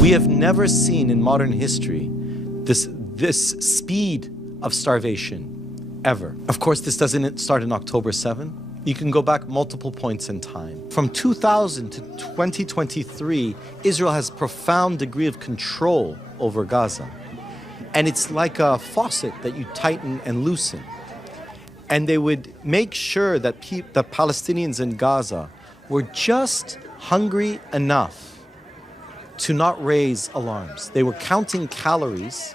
We have never seen in modern history this speed of starvation ever. Of course, this doesn't start in October 7. You can go back multiple points in time. From 2000 to 2023, Israel has a profound degree of control over Gaza. And it's like a faucet that you tighten and loosen. And they would make sure that the Palestinians in Gaza were just hungry enough to not raise alarms. They were counting calories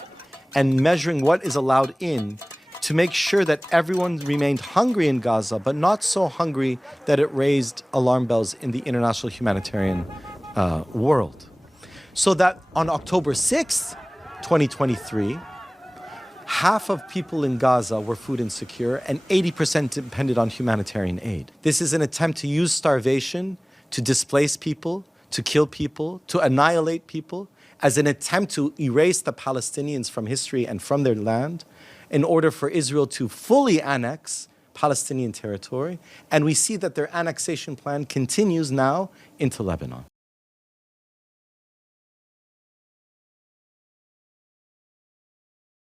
and measuring what is allowed in to make sure that everyone remained hungry in Gaza, but not so hungry that it raised alarm bells in the international humanitarian world. So that on October 6th, 2023, half of people in Gaza were food insecure and 80% depended on humanitarian aid. This is an attempt to use starvation to displace people, to kill people, to annihilate people, as an attempt to erase the Palestinians from history and from their land in order for Israel to fully annex Palestinian territory. And we see that their annexation plan continues now into Lebanon.